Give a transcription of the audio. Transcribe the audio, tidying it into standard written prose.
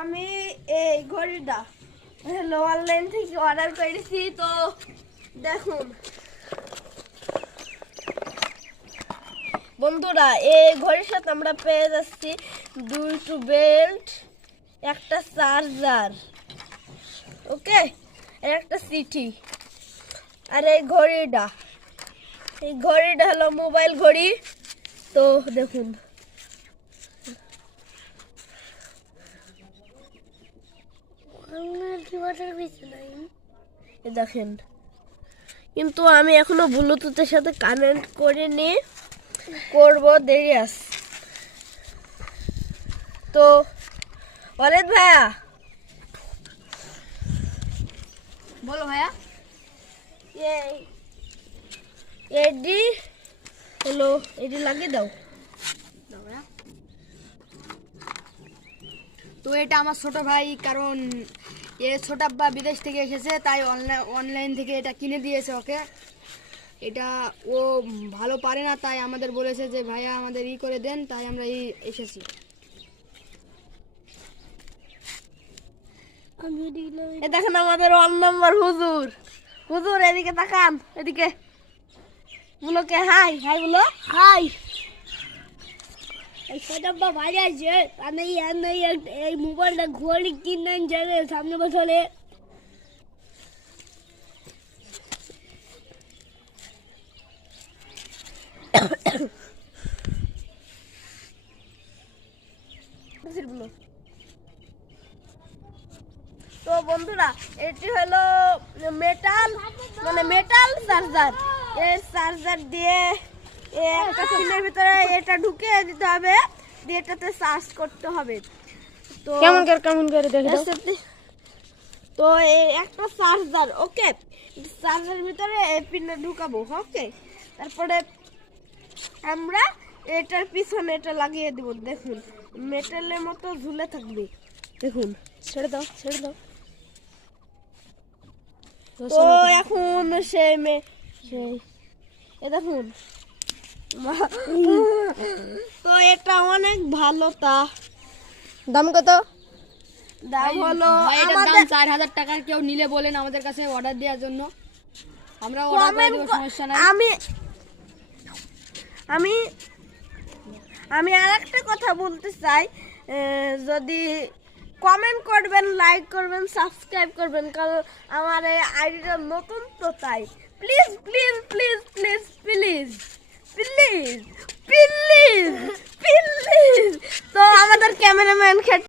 আমি এই ঘড়িটা হলো অনলাইন থেকে অর্ডার করেছি। তো দেখুন বন্ধুরা, এই ঘড়ির সাথে আমরা পেয়ে যাচ্ছি দুটো বেল্ট, একটা চার্জার, ওকে, একটা চিঠি। আর এই ঘড়িটা হলো মোবাইল ঘড়ি। তো দেখুন দেখেন, কিন্তু আমি এখনো ব্লুটুথের সাথে কানেক্ট করিনি, করব, দেরি আছে। তো অরিত ভাইয়া, বলো ভাইয়া। এডি হলো, এডি লাগিয়ে দাও। তো এটা আমার ছোট ভাই, কারণ এ ছোট আব্বা বিদেশ থেকে এসেছে, তাই অনলাইন থেকে এটা কিনে দিয়েছে ওকে। এটা ও ভালো পারে না, তাই আমাদের বলেছে যে ভাইয়া আমাদের করে দেন, তাই আমরা এসেছি। এ দেখেন আমাদের 1 নম্বর হুজুর। হুজুর এদিকে তাকান, এদিকে বলোকে হাই, হাই বলো, হাই। ছোটাব্বা ভাই আছে, আমি এই মোবাইলটা ঘড়ি কিনে যাবে সামনে বছরে। তো বন্ধুরা, এটি হলো মেটাল চার্জার। এই চার্জার দিয়ে একটা পিনের ভিতরে এটা ঢুকে দিতে হবে, দিয়ে এটাতে চার্জ করতে হবে। তো কেমন করে দেখে দাও। তো এই একটা চার্জার, ওকে, চার্জারের ভিতরে এই পিনটা ঢুকাবো, ওকে। তারপরে আমরা এটার পিছনে এটা লাগিয়ে দিব। দেখুন মেটালের মতো ঝুলে থাকবে, দেখুন। ছেড়ে দাও, ছেড়ে দাও। তো এখন সেই এ দেখুন, তো এটা অনেক ভালো। তা দাম কত? দাম হলো এটার দাম 4000 টাকা। কেউ নিলে বলেন আমাদের কাছে অর্ডার দেওয়ার জন্য, আমরা অর্ডার করে দেব, সমস্যা নাই। আমি আমি আরেকটা কথা বলতে চাই, যদি কমেন্ট করবেন, লাইক করবেন, সাবস্ক্রাইব করবেন, কারণ আমার এই আইডিটা নতুন, তো তাই please please please please please please please please. তো আমাদের ক্যামেরাম্যান